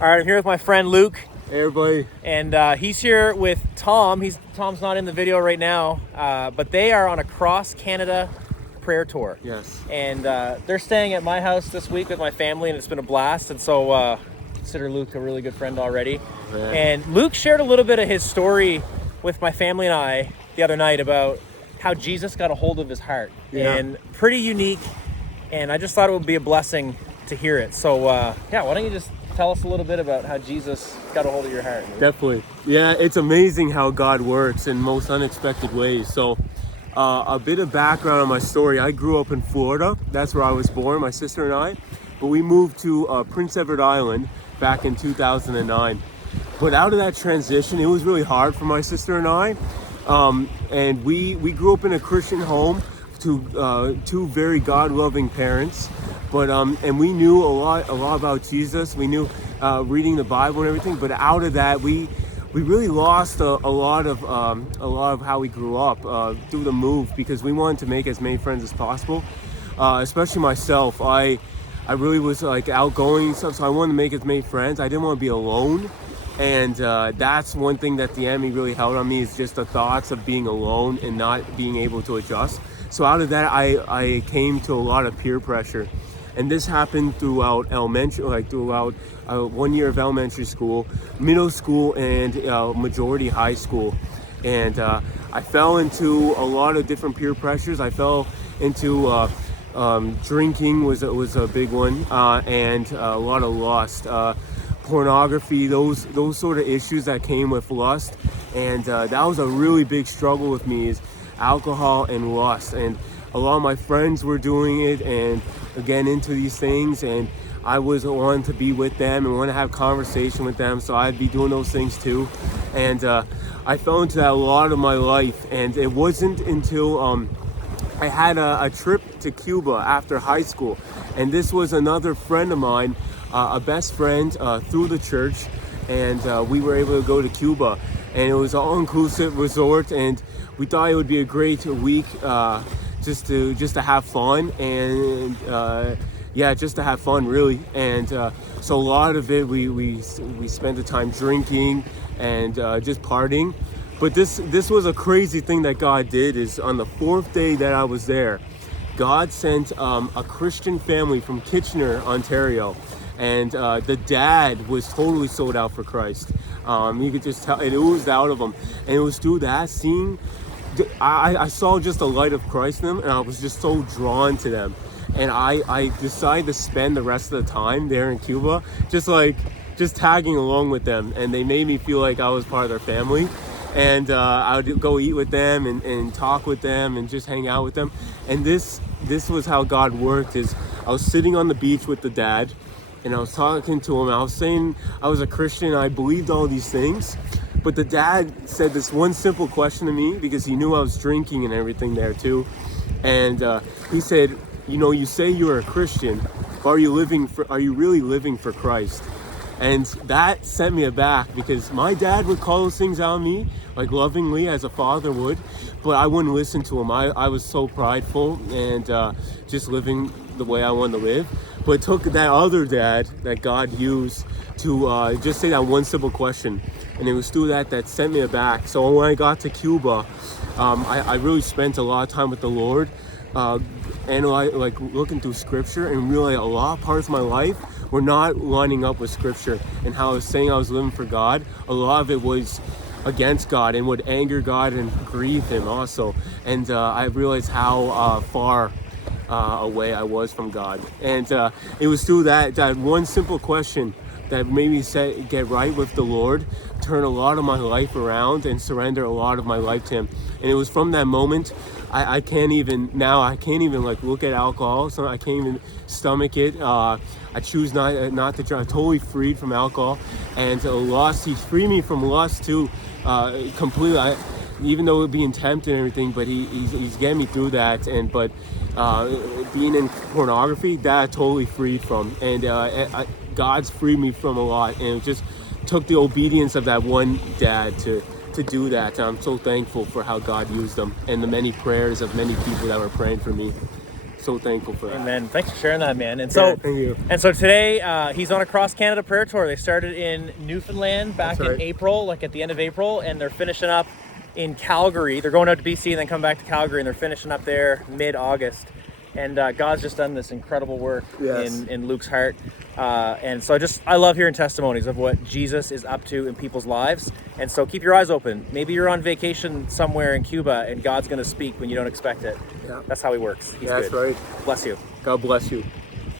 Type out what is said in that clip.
All right, I'm here with my friend Luke, Hey everybody. and he's here with Tom. Tom's not in the video right now, but they are on a cross-Canada prayer tour. Yes. And they're staying at my house this week with my family, and it's been a blast. And so consider Luke a really good friend already. Man. And Luke shared a little bit of his story with my family and I the other night about how Jesus got a hold of his heart. Yeah. And pretty unique, and I just thought it would be a blessing to hear it. So why don't you just tell us a little bit about how Jesus got a hold of your heart? Definitely. Yeah, it's amazing how God works in most unexpected ways. So a bit of background on my story. I grew up in Florida. That's where I was born, my sister and I. But we moved to Prince Edward Island back in 2009. But out of that transition, it was really hard for my sister and I. And we grew up in a Christian home to two very God-loving parents. But and we knew a lot about Jesus. We knew reading the Bible and everything. But out of that, we really lost a lot of how we grew up through the move, because we wanted to make as many friends as possible. Especially myself, I really was like outgoing and stuff, so I wanted to make as many friends. I didn't want to be alone, and that's one thing that the enemy really held on me, is just the thoughts of being alone and not being able to adjust. So out of that, I came to a lot of peer pressure. And this happened throughout elementary, throughout 1 year of elementary school, middle school, and majority high school. And I fell into a lot of different peer pressures. I fell into drinking was a big one, and a lot of lust, pornography, those sort of issues that came with lust. And that was a really big struggle with me, is alcohol and lust. And a lot of my friends were doing it and again into these things, and I was wanting to be with them and want to have conversation with them, so I'd be doing those things too. And I fell into that a lot of my life, and it wasn't until I had a trip to Cuba after high school, and this was another friend of mine, a best friend through the church, and we were able to go to Cuba, and it was an all-inclusive resort, and we thought it would be a great week just to have fun, and just to have fun really. And so a lot of it we spent the time drinking and just partying. But this was a crazy thing that God did. Is on the fourth day that I was there, God sent a Christian family from Kitchener, Ontario, and the dad was totally sold out for Christ. You could just tell it oozed out of him, and it was through that seeing. I saw just the light of Christ in them, and I was just so drawn to them. And I decided to spend the rest of the time there in Cuba, just tagging along with them. And they made me feel like I was part of their family. And I would go eat with them and talk with them and just hang out with them. And this was how God worked. Is I was sitting on the beach with the dad, and I was talking to him. I was saying I was a Christian. I believed all these things. But the dad said this one simple question to me, because he knew I was drinking and everything there too. And he said, you say you're a Christian, but are you really living for Christ? And that sent me aback, because my dad would call those things out on me, like lovingly, as a father would, but I wouldn't listen to him. I was so prideful and just living the way I wanted to live. But it took that other dad that God used to just say that one simple question. And it was through that sent me aback. So when I got to Cuba, I really spent a lot of time with the Lord, looking through Scripture, and really a lot of parts of my life were not lining up with Scripture. And how I was saying I was living for God, a lot of it was against God and would anger God and grieve Him also. And I realized how far away I was from God. And it was through that one simple question that made me get right with the Lord, turn a lot of my life around, and surrender a lot of my life to Him. And it was from that moment, I can't even like look at alcohol, so I can't even stomach it. I choose not to drink. I'm totally freed from alcohol, and lust. He freed me from lust too, completely. Even though it being tempted and everything, but he's getting me through that. And but being in pornography, that I totally freed from, and God's freed me from a lot, and it just took the obedience of that one dad to do that. And I'm so thankful for how God used them, and the many prayers of many people that were praying for me. so thankful for that. Amen. Thanks for sharing that, man. And Yeah, so, thank you. and so today he's on a cross Canada prayer tour. They started in Newfoundland back That's right. in April, like at the end of April, and they're finishing up in Calgary. They're going out to BC and then come back to Calgary, and they're finishing up there mid-August. And God's just done this incredible work Yes. in Luke's heart. And so I love hearing testimonies of what Jesus is up to in people's lives. And so keep your eyes open. Maybe you're on vacation somewhere in Cuba and God's going to speak when you don't expect it. Yeah. That's how he works. He's That's good. right. Bless you. God bless you.